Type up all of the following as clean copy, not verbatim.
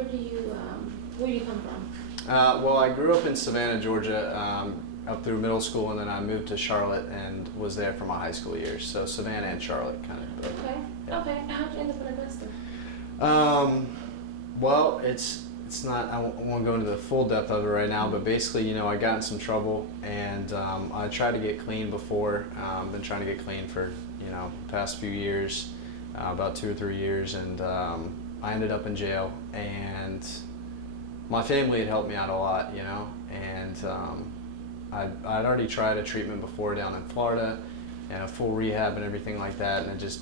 where do you come from? Well, I grew up in Savannah, Georgia, up through middle school, and then I moved to Charlotte and was there for my high school years. So Savannah and Charlotte, kind of. Okay. Yeah. Okay. How'd you end up in Augusta? Well, it's not. I won't go into the full depth of it right now, but basically, you know, I got in some trouble, and I tried to get clean before. Been trying to get clean for past few years, about 2 or 3 years, and I ended up in jail. And my family had helped me out a lot, and I'd already tried a treatment before down in Florida, and a full rehab and everything like that, and it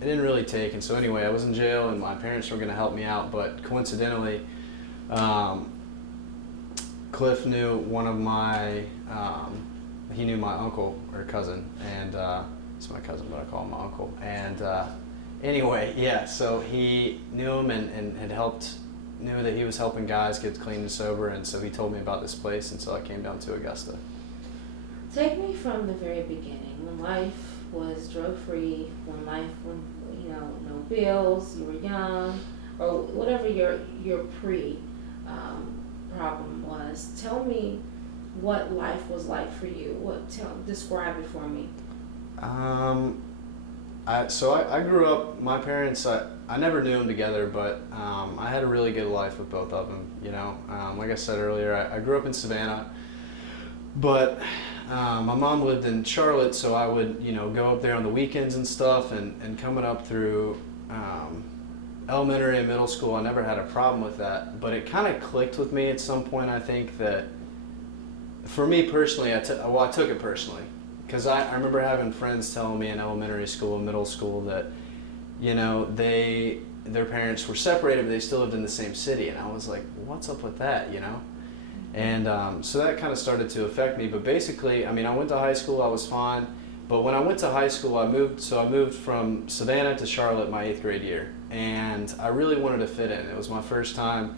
didn't really take. And so anyway, I was in jail, and my parents were going to help me out, but coincidentally, Cliff knew one of my, he knew my uncle or cousin, and it's my cousin, but I call him my uncle. And anyway, yeah, so he knew him and had knew that he was helping guys get clean and sober, and so he told me about this place, and so I came down to Augusta. Take me from the very beginning, when life was drug-free, when no bills, you were young, or whatever your problem was. Tell me what life was like for you. Describe it for me. I grew up, my parents, I never knew them together, but I had a really good life with both of them, Like I said earlier, I grew up in Savannah, but my mom lived in Charlotte, so I would, go up there on the weekends and stuff, and coming up through elementary and middle school, I never had a problem with that, but it kind of clicked with me at some point. I think that, for me personally, I took it personally. Because I remember having friends telling me in elementary school and middle school that, their parents were separated, but they still lived in the same city. And I was like, what's up with that, And so that kind of started to affect me. But basically, I went to high school, I was fine. But when I went to high school, I moved from Savannah to Charlotte my 8th grade year. And I really wanted to fit in. It was my first time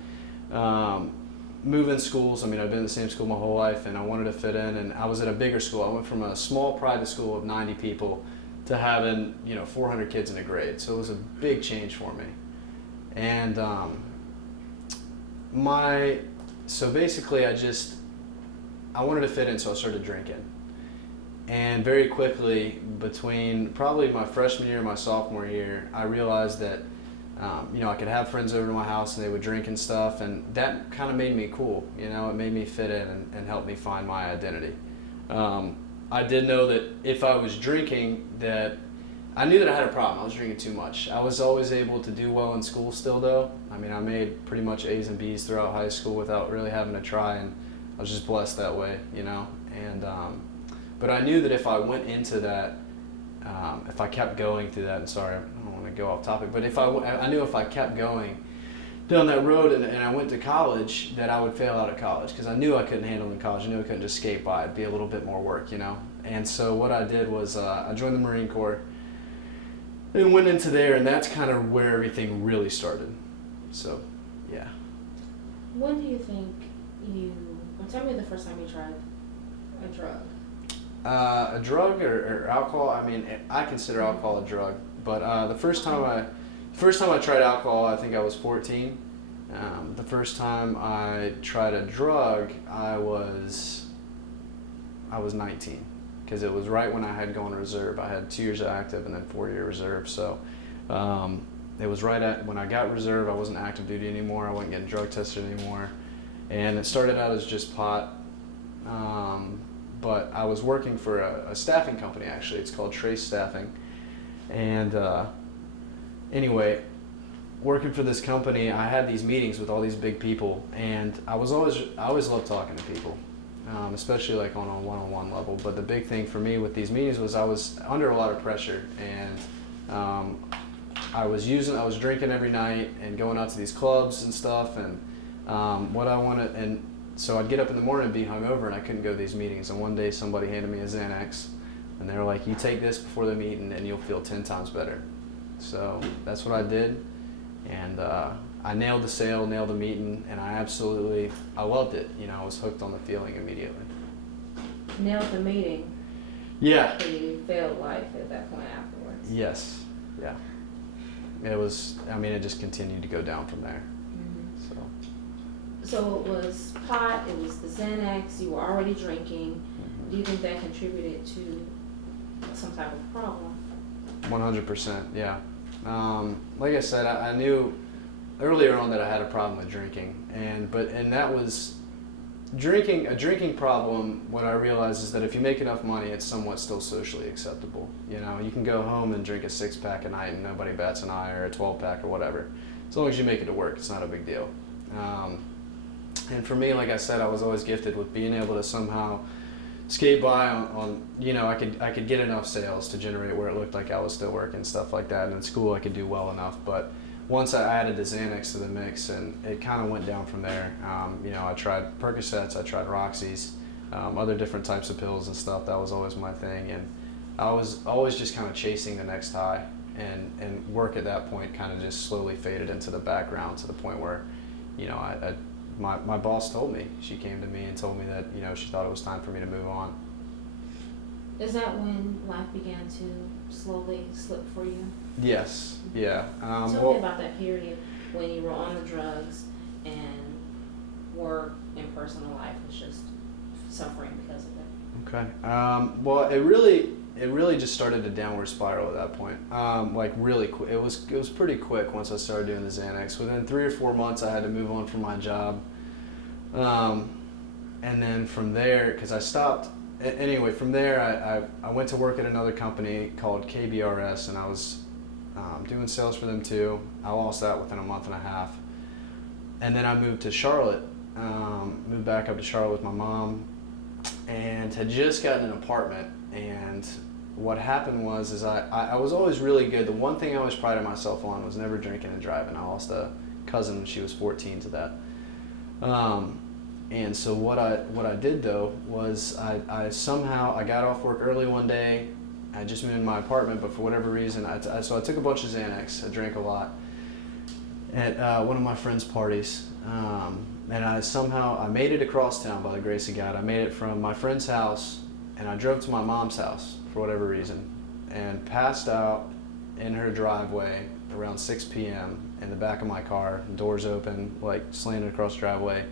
moving schools. I've been in the same school my whole life, and I wanted to fit in, and I was at a bigger school. I went from a small private school of 90 people to having 400 kids in a grade, so it was a big change for me. And so basically I wanted to fit in, so I started drinking. And very quickly, between probably my freshman year and my sophomore year, I realized that I could have friends over to my house and they would drink and stuff, and that kind of made me cool. It made me fit in and helped me find my identity. I did know that if I was drinking, that I knew that I had a problem. I was drinking too much. I was always able to do well in school still, though. I made pretty much A's and B's throughout high school without really having to try, and I was just blessed that way, And but I knew that if I went into that, if I kept going through that, and sorry, I don't want to go off topic, but I knew if I kept going down that road and I went to college, that I would fail out of college, because I knew I couldn't handle it in college. I knew I couldn't just skate by. It'd be a little bit more work, And so what I did was I joined the Marine Corps and went into there, and that's kind of where everything really started. So, yeah. When do you think tell me the first time you tried a drug? A drug or alcohol? I consider alcohol a drug, but the first time I tried alcohol, I think I was 14. The first time I tried a drug, I was 19, because it was right when I had gone reserve. I had 2 years active and then 4-year reserve. So it was right when I got reserve. I wasn't active duty anymore. I wasn't getting drug tested anymore, and it started out as just pot. But I was working for a staffing company, actually. It's called Trace Staffing. And anyway, working for this company, I had these meetings with all these big people, and I always loved talking to people, especially like on a one-on-one level. But the big thing for me with these meetings was I was under a lot of pressure, and I was drinking every night and going out to these clubs and stuff, and so I'd get up in the morning and be hungover, and I couldn't go to these meetings. And one day somebody handed me a Xanax, and they were like, you take this before the meeting and you'll feel 10 times better. So that's what I did, and I nailed the sale, nailed the meeting, and I loved it. I was hooked on the feeling immediately. Nailed the meeting? Yeah. So you failed life at that point afterwards? Yes, yeah. It was, it just continued to go down from there. So. So it was pot, it was the Xanax, you were already drinking. Do you think that contributed to some type of problem? 100%, yeah. Like I said, I knew earlier on that I had a problem with drinking, and that was a drinking problem. What I realized is that if you make enough money, it's somewhat still socially acceptable. You know, you can go home and drink a 6-pack a night and nobody bats an eye, or a 12-pack or whatever. As long as you make it to work, it's not a big deal. And for me, like I said, I was always gifted with being able to somehow skate by on you know, I could get enough sales to generate where it looked like I was still working, stuff like that. And in school I could do well enough, but once I added the Xanax to the mix, and it kind of went down from there. You know, I tried Percocets, I tried Roxy's, other different types of pills and stuff. That was always my thing, and I was always just kind of chasing the next high, and work at that point kind of just slowly faded into the background, to the point where, you know, my boss told me, she came to me and told me that, you know, she thought it was time for me to move on. Is that when life began to slowly slip for you? Yes, yeah. Tell me about that period when you were on the drugs and work and personal life was just suffering because of it. Okay. Well, it really just started a downward spiral at that point. Like really quick. It was pretty quick once I started doing the Xanax. Within 3 or 4 months, I had to move on from my job. And then from there, because I stopped. Anyway, from there, I went to work at another company called KBRS, and I was doing sales for them too. I lost that within a month and a half. And then I moved to Charlotte, moved back up to Charlotte with my mom, and had just gotten an apartment. And what happened was I was always really good. The one thing I always prided myself on was never drinking and driving. I lost a cousin when she was 14 to that. And so what I did though was I somehow got off work early one day. I just moved in my apartment, but for whatever reason, so I took a bunch of Xanax. I drank a lot at one of my friend's parties, and I made it across town by the grace of God. I made it from my friend's house, and I drove to my mom's house for whatever reason, and passed out in her driveway around 6 p.m. in the back of my car, doors open, like slanted across the driveway.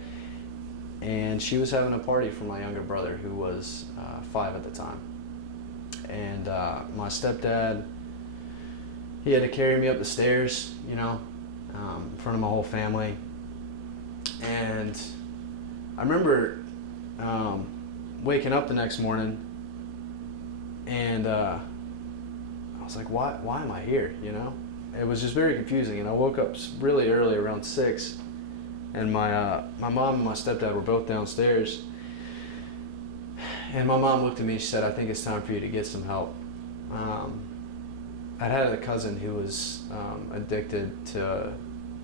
And she was having a party for my younger brother, who was 5 at the time. And my stepdad, he had to carry me up the stairs, you know, in front of my whole family. And I remember waking up the next morning, and I was like, why am I here, you know? It was just very confusing, and I woke up really early, around 6. And my mom and my stepdad were both downstairs. And my mom looked at me, she said, I think it's time for you to get some help. I had a cousin who was addicted to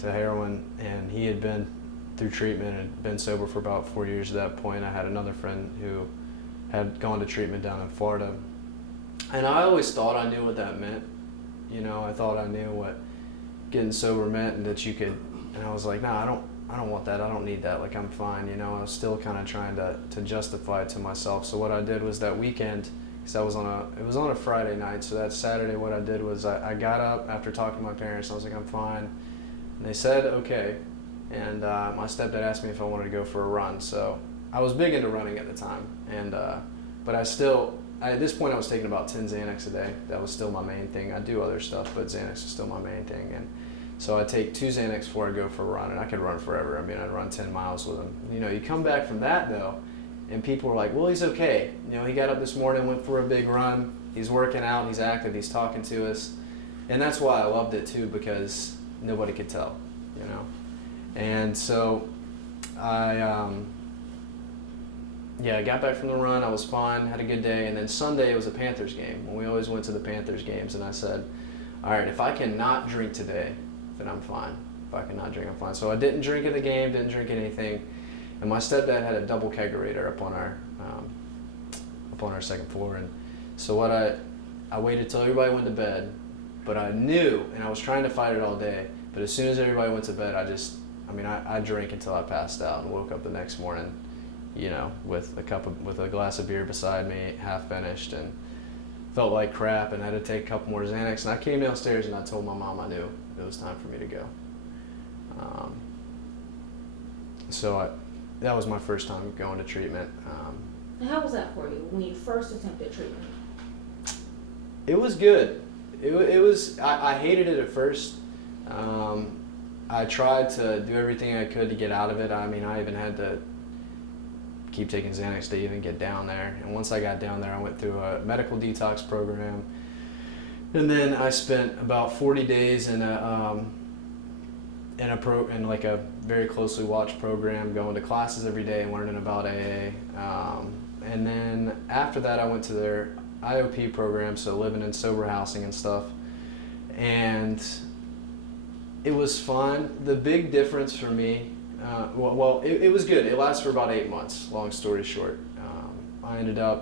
heroin, and he had been through treatment and been sober for about 4 years at that point. I had another friend who had gone to treatment down in Florida. And I always thought I knew what that meant. You know, I thought I knew what getting sober meant, and that you could, and I was like, nah, I don't want that. I don't need that. Like, I'm fine. You know, I was still kind of trying to justify it to myself. So what I did was that weekend, because it was on a Friday night. So that Saturday, what I did was I got up after talking to my parents. I was like, I'm fine. And they said, okay. And my stepdad asked me if I wanted to go for a run. So I was big into running at the time. And, but at this point I was taking about 10 Xanax a day. That was still my main thing. I do other stuff, but Xanax is still my main thing. And so I take 2 Xanax before I go for a run, and I could run forever. I mean, I'd run 10 miles with them. You know, you come back from that though, and people are like, well, he's okay. You know, he got up this morning, went for a big run. He's working out, he's active, he's talking to us. And that's why I loved it too, because nobody could tell, you know. And so I got back from the run, I was fine, had a good day. And then Sunday it was a Panthers game. We always went to the Panthers games, and I said, all right, if I cannot drink today, then I'm fine. If I cannot drink, I'm fine. So I didn't drink at the game, didn't drink anything. And my stepdad had a double kegerator up on our second floor. And so I waited till everybody went to bed, but I knew, and I was trying to fight it all day, but as soon as everybody went to bed, I drank until I passed out and woke up the next morning, you know, with a glass of beer beside me, half finished, and felt like crap, and I had to take a couple more Xanax. And I came downstairs and I told my mom I knew it was time for me to go. That was my first time going to treatment. And how was that for you when you first attempted treatment? It was good. It was. I hated it at first. I tried to do everything I could to get out of it. I mean, I even had to keep taking Xanax to even get down there. And once I got down there, I went through a medical detox program. And then I spent about 40 days in a very closely watched program, going to classes every day and learning about AA. And then after that, I went to their IOP program, so living in sober housing and stuff. And it was fun. The big difference for me, it was good. It lasted for about 8 months, long story short. The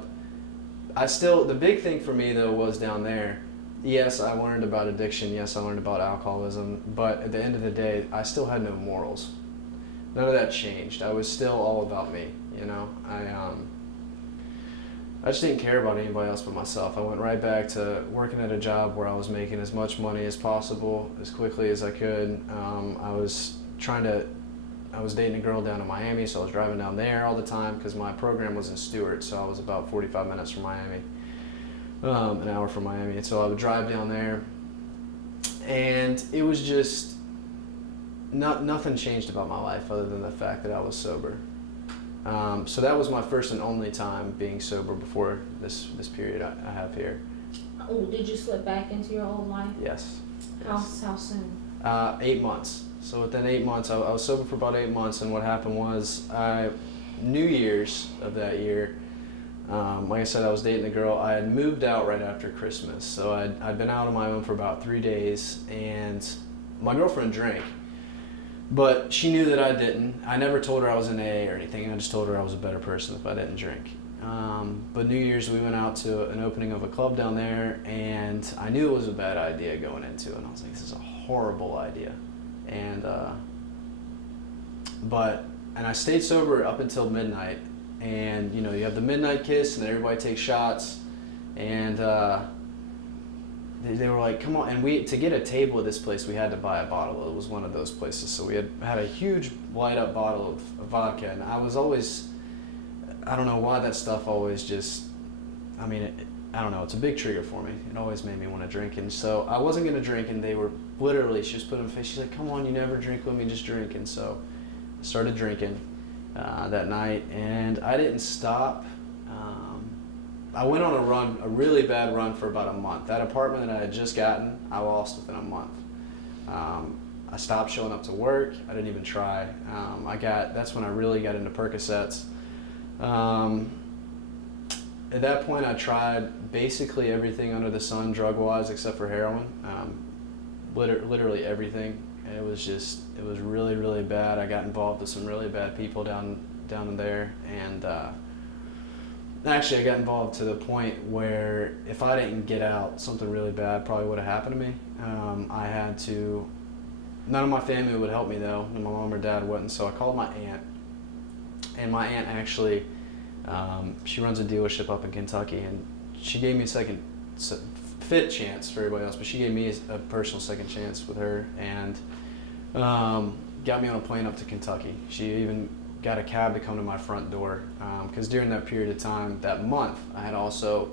big thing for me though was down there, yes, I learned about addiction, yes, I learned about alcoholism, but at the end of the day, I still had no morals. None of that changed. I was still all about me, you know. I just didn't care about anybody else but myself. I went right back to working at a job where I was making as much money as possible, as quickly as I could. I was dating a girl down in Miami, so I was driving down there all the time because my program was in Stewart, so I was about 45 minutes from Miami, an hour from Miami. And so I would drive down there, and it was just, nothing changed about my life other than the fact that I was sober. So that was my first and only time being sober before this period I have here. Oh, did you slip back into your old life? Yes. How soon? 8 months. So within 8 months, I was sober for about 8 months, and what happened was, New Year's of that year, like I said, I was dating a girl. I had moved out right after Christmas, so I'd been out on my own for about 3 days, and my girlfriend drank. But she knew that I didn't. I never told her I was in AA or anything. I just told her I was a better person if I didn't drink. But New Year's, we went out to an opening of a club down there, and I knew it was a bad idea going into it. And I was like, this is a horrible idea. And I stayed sober up until midnight. And you know, you have the midnight kiss, and then everybody takes shots. And they were like, come on. And to get a table at this place, we had to buy a bottle. It was one of those places. So we had a huge light up bottle of vodka. And I was always, I don't know why that stuff always just, I don't know, it's a big trigger for me. It always made me want to drink. And so I wasn't going to drink, and they were literally, she just put in my face, she's like, come on, you never drink with me, just drink. And so I started drinking that night, and I didn't stop. I went on a really bad run for about a month. That apartment that I had just gotten, I lost within a month. I stopped showing up to work. I didn't even try. That's when I really got into Percocets. At that point, I tried basically everything under the sun, drug-wise, except for heroin. Literally everything. And it was really, really bad. I got involved with some really bad people down there, and actually, I got involved to the point where if I didn't get out, something really bad probably would have happened to me. None of my family would help me though. My mom or dad wouldn't, so I called my aunt. And my aunt actually, she runs a dealership up in Kentucky, and she gave me a fifth chance for everybody else, but she gave me a personal second chance with her, and got me on a plane up to Kentucky. She even got a cab to come to my front door, because during that period of time, that month, I had also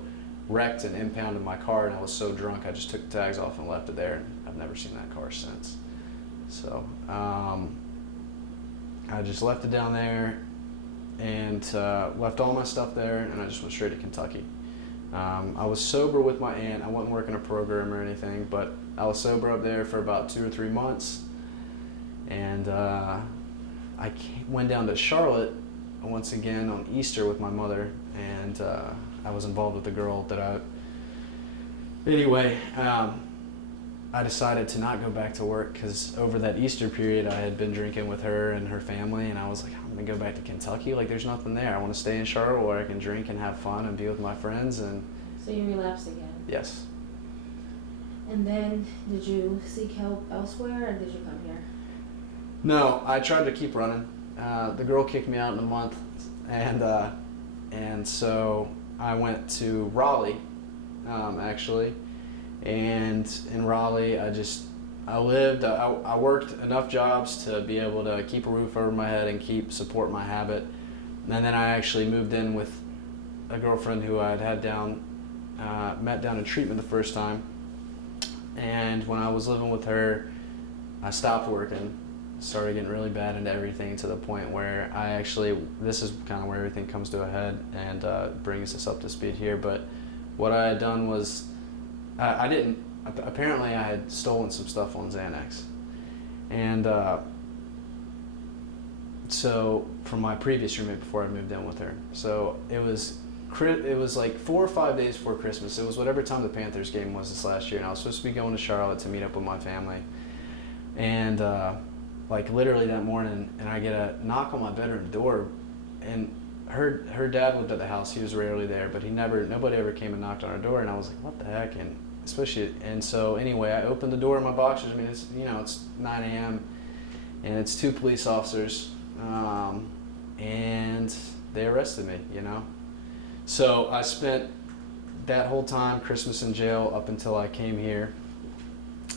wrecked and impounded my car, and I was so drunk I just took the tags off and left it there, and I've never seen that car since. So I just left it down there, and left all my stuff there, and I just went straight to Kentucky. I was sober with my aunt. I wasn't working a program or anything, but I was sober up there for about 2 or 3 months, and I went down to Charlotte once again on Easter with my mother, and I was involved with a girl that I decided to not go back to work, because over that Easter period I had been drinking with her and her family, and I was like, I'm gonna go back to Kentucky, like there's nothing there. I want to stay in Charlotte where I can drink and have fun and be with my friends. And so you relapsed again? Yes. And then did you seek help elsewhere, or did you come here? No, I tried to keep running. The girl kicked me out in a month, and so I went to Raleigh, actually, and in Raleigh I just I worked enough jobs to be able to keep a roof over my head and support my habit. And then I actually moved in with a girlfriend who I'd met down in treatment the first time. And when I was living with her, I stopped working, started getting really bad into everything, to the point where this is kind of where everything comes to a head and brings us up to speed here. But what I had done was, apparently I had stolen some stuff on Xanax. And so from my previous roommate before I moved in with her. So it was like 4 or 5 days before Christmas. It was whatever time the Panthers game was this last year, and I was supposed to be going to Charlotte to meet up with my family. And like literally that morning, and I get a knock on my bedroom door, and her dad lived at the house. He was rarely there, but nobody ever came and knocked on our door, and I was like, what the heck? And so anyway, I opened the door in my boxers. I mean, it's 9 a.m. and it's 2 police officers, and they arrested me. So I spent that whole time, Christmas, in jail up until I came here,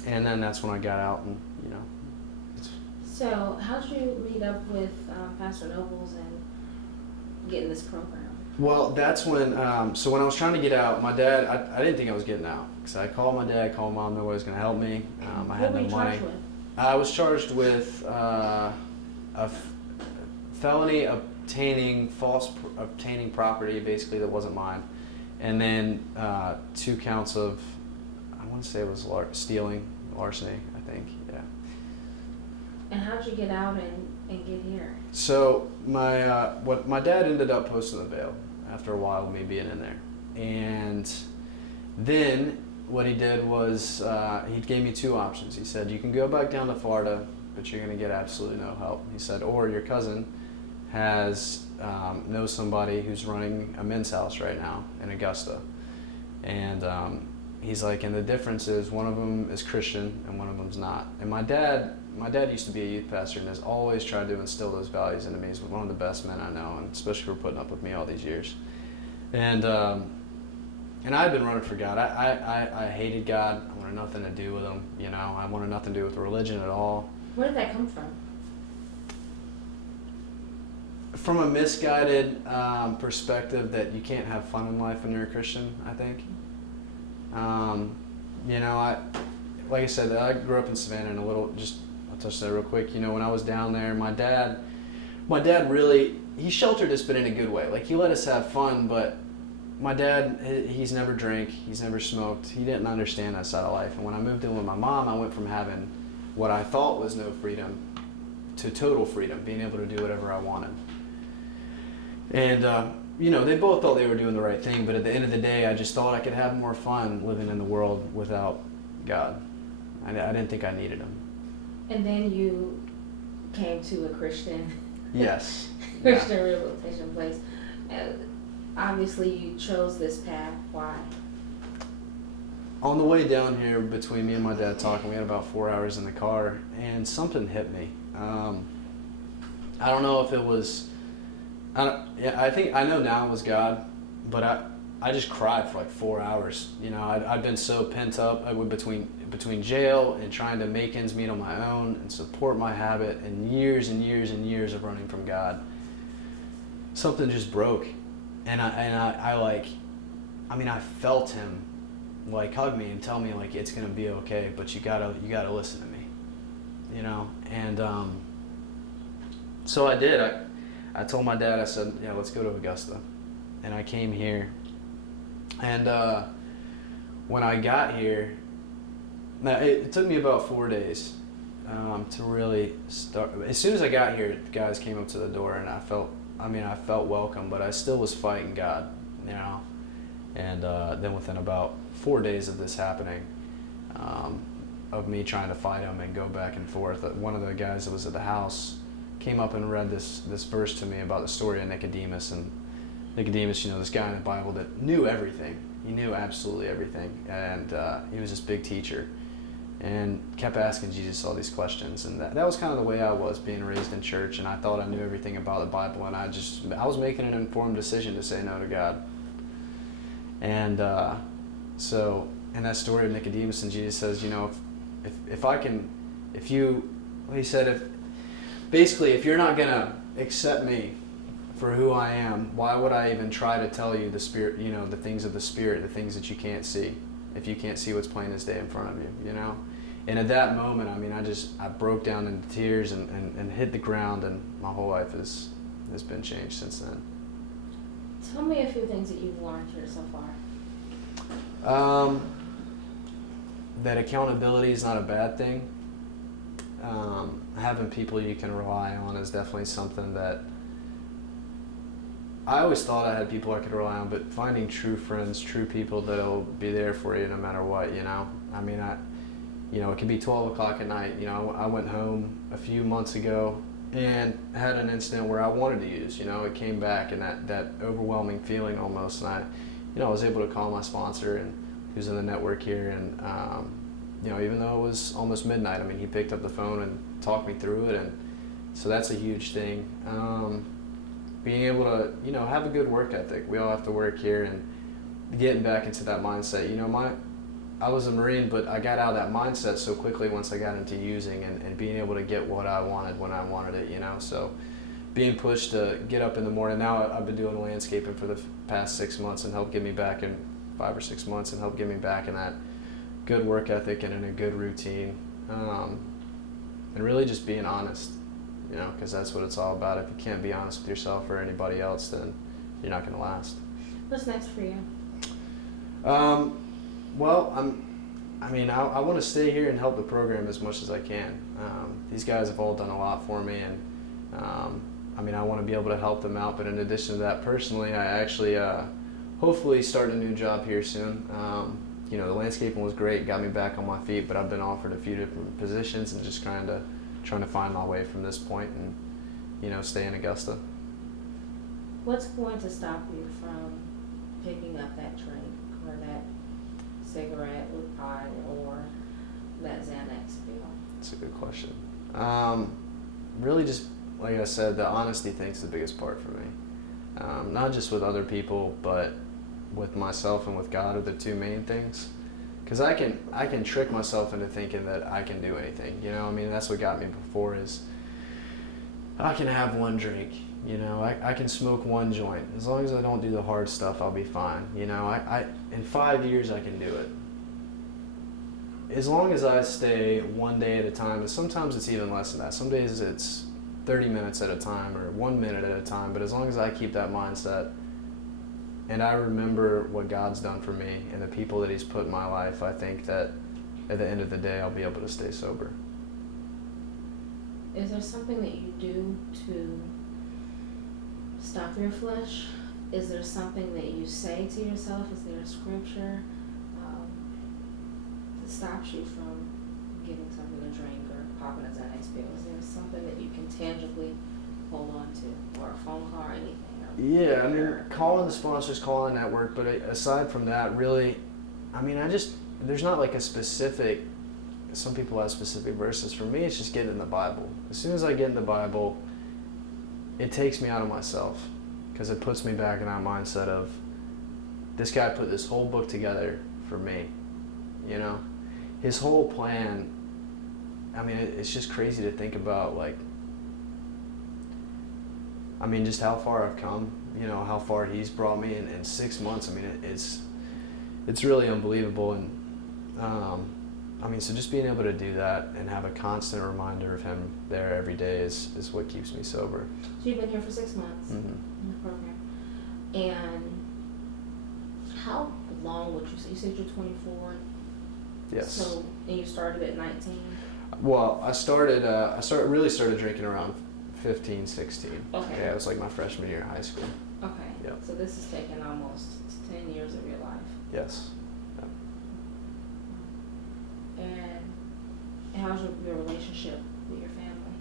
and then that's when I got out. And So how did you meet up with Pastor Nobles and get in this program? Well, that's when, so when I was trying to get out, my dad, I didn't think I was getting out. So I called my dad, called mom, nobody was going to help me. I had no money. What were you charged with? I was charged with a felony obtaining property, basically, that wasn't mine. And then 2 counts of, I want to say it was stealing, larceny, I think, yeah. And how'd you get out and get here? So my dad ended up posting the bail after a while of me being in there. And then what he did was he gave me 2 options. He said, you can go back down to Florida, but you're going to get absolutely no help. He said, or your cousin knows somebody who's running a men's house right now in Augusta. And he's like, and the difference is one of them is Christian and one of them's not. And my dad used to be a youth pastor and has always tried to instill those values into me. He's one of the best men I know, and especially for putting up with me all these years. And I had been running for God. I hated God. I wanted nothing to do with him. I wanted nothing to do with religion at all. Where did that come from? From a misguided perspective that you can't have fun in life when you're a Christian, I think. Like I said, I grew up in Savannah, and I'll touch that real quick. When I was down there, my dad really, he sheltered us, but in a good way. Like, he let us have fun, but my dad, he's never drank, he's never smoked. He didn't understand that side of life. And when I moved in with my mom, I went from having what I thought was no freedom to total freedom, being able to do whatever I wanted. And, they both thought they were doing the right thing, but at the end of the day, I just thought I could have more fun living in the world without God. I didn't think I needed him. And then you came to a Christian, yes, Christian rehabilitation place. Obviously, you chose this path. Why? On the way down here, between me and my dad talking, we had about 4 hours in the car, and something hit me. I don't know if it was. I think I know now it was God, but I just cried for like 4 hours. I'd been so pent up between jail and trying to make ends meet on my own and support my habit, and years and years and years of running from God. Something just broke, and I felt him like hug me and tell me like it's gonna be okay, but you gotta listen to me, And so I did. I told my dad, I said, yeah, let's go to Augusta, and I came here. And when I got here, now it took me about 4 days to really start. As soon as I got here, the guys came up to the door, and I felt welcome, but I still was fighting God, And then within about 4 days of this happening, of me trying to fight him and go back and forth, one of the guys that was at the house came up and read this verse to me about the story of Nicodemus. And Nicodemus, this guy in the Bible that knew everything. He knew absolutely everything. And he was this big teacher and kept asking Jesus all these questions. And that was kind of the way I was, being raised in church. And I thought I knew everything about the Bible. And I was making an informed decision to say no to God. And so in that story of Nicodemus, and Jesus says, he said, if you're not gonna accept me for who I am, why would I even try to tell you the spirit, the things of the spirit, the things that you can't see, if you can't see what's plain as day in front of you, And at that moment, I broke down into tears and hit the ground, and my whole life has been changed since then. Tell me a few things that you've learned here so far. That accountability is not a bad thing. Having people you can rely on is definitely something that I always thought I had people I could rely on, but finding true friends, true people that'll be there for you no matter what, it can be 12 o'clock at night. I went home a few months ago and had an incident where I wanted to use, it came back, and that overwhelming feeling almost, and I was able to call my sponsor, and who's in the network here, and even though it was almost midnight, he picked up the phone and talked me through it, and so that's a huge thing. Being able to, have a good work ethic. We all have to work here, and getting back into that mindset. I was a Marine, but I got out of that mindset so quickly once I got into using and being able to get what I wanted when I wanted it, So being pushed to get up in the morning. Now I've been doing landscaping for the past 6 months and helped get me back in 5 or 6 months and helped get me back in that good work ethic and in a good routine. And really just being honest, because that's what it's all about. If you can't be honest with yourself or anybody else, then you're not going to last. What's next for you? Well, I want to stay here and help the program as much as I can. These guys have all done a lot for me, and I want to be able to help them out. But in addition to that, personally, I actually hopefully start a new job here soon. The landscaping was great, got me back on my feet, but I've been offered a few different positions and just trying to find my way from this point and stay in Augusta. What's going to stop you from picking up that drink or that cigarette with pie or that Xanax pill? That's a good question. Really just, like I said, the honesty thing's the biggest part for me. Not just with other people, but with myself and with God are the two main things. Because I can trick myself into thinking that I can do anything. That's what got me before is I can have one drink. I can smoke one joint. As long as I don't do the hard stuff, I'll be fine. In 5 years I can do it. As long as I stay one day at a time, and sometimes it's even less than that. Some days it's 30 minutes at a time or 1 minute at a time, but as long as I keep that mindset and I remember what God's done for me and the people that He's put in my life, I think that at the end of the day I'll be able to stay sober. Is there something that you do to stop your flesh? Is there something that you say to yourself? Is there a scripture that stops you from getting something to drink or popping a Xanax pill? Is there something that you can tangibly hold on to, or a phone call or anything? Yeah, calling the sponsors, calling the network, but aside from that, really, there's not like a specific, some people have specific verses. For me, it's just getting in the Bible. As soon as I get in the Bible, it takes me out of myself, because it puts me back in that mindset of, this guy put this whole book together for me, His whole plan, it's just crazy to think about, just how far I've come, how far He's brought me in 6 months. It's really unbelievable. And so just being able to do that and have a constant reminder of Him there every day is what keeps me sober. So you've been here for 6 months Mm-hmm. in the program. And how long would you say? You said you're 24. Yes. So, and you started at 19? Well, I really started drinking around 15, 16. Okay. Yeah, it was like my freshman year of high school. Okay. Yep. So this has taken almost 10 years of your life. Yes. Yep. And how's your relationship with your family?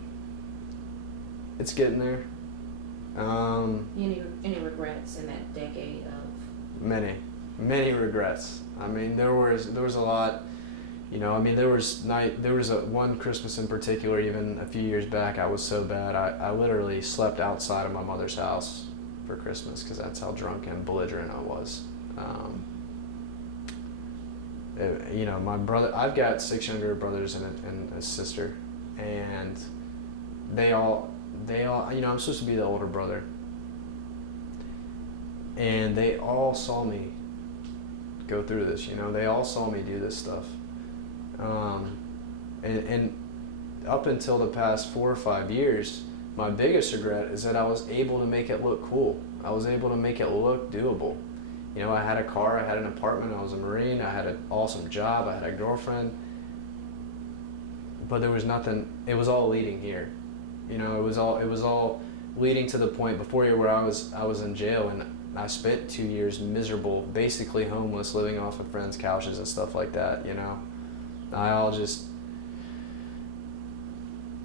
It's getting there. Any regrets in that decade of? Many regrets. There was a lot. There was one Christmas in particular, even a few years back, I was so bad, I literally slept outside of my mother's house for Christmas, because that's how drunk and belligerent I was. You know, my brother, I've got 6 younger brothers and a sister, and they all, you know, I'm supposed to be the older brother, and they all saw me go through this, you know, they all saw me do this stuff. And up until the past 4 or 5 years, my biggest regret is that I was able to make it look cool. I was able to make it look doable. You know, I had a car, I had an apartment, I was a Marine, I had an awesome job, I had a girlfriend, but there was nothing, it was all leading here. You know, it was all leading to the point before here where I was in jail, and I spent 2 years miserable, basically homeless, living off of friends' couches and stuff like that, you know.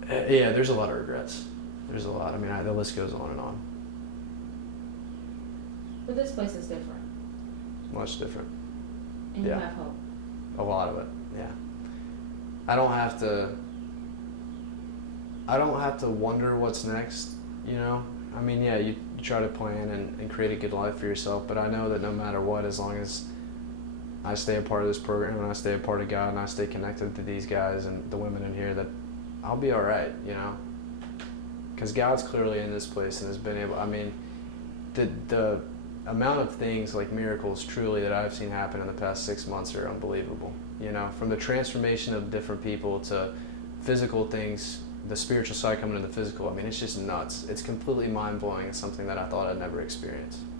Yeah, there's a lot of regrets. There's a lot. I mean, the list goes on and on. But this place is different. Much different. And Yeah. you have hope. A lot of it, yeah. I don't have to wonder what's next, you know? I mean, yeah, you try to plan and create a good life for yourself, but I know that no matter what, as long as I stay a part of this program and I stay a part of God and I stay connected to these guys and the women in here, that I'll be all right, you know? Because God's clearly in this place and has been able, I mean, the amount of things like miracles truly that I've seen happen in the past 6 months are unbelievable. You know, from the transformation of different people to physical things, the spiritual side coming to the physical. I mean, it's just nuts. It's completely mind-blowing. It's something that I thought I'd never experience.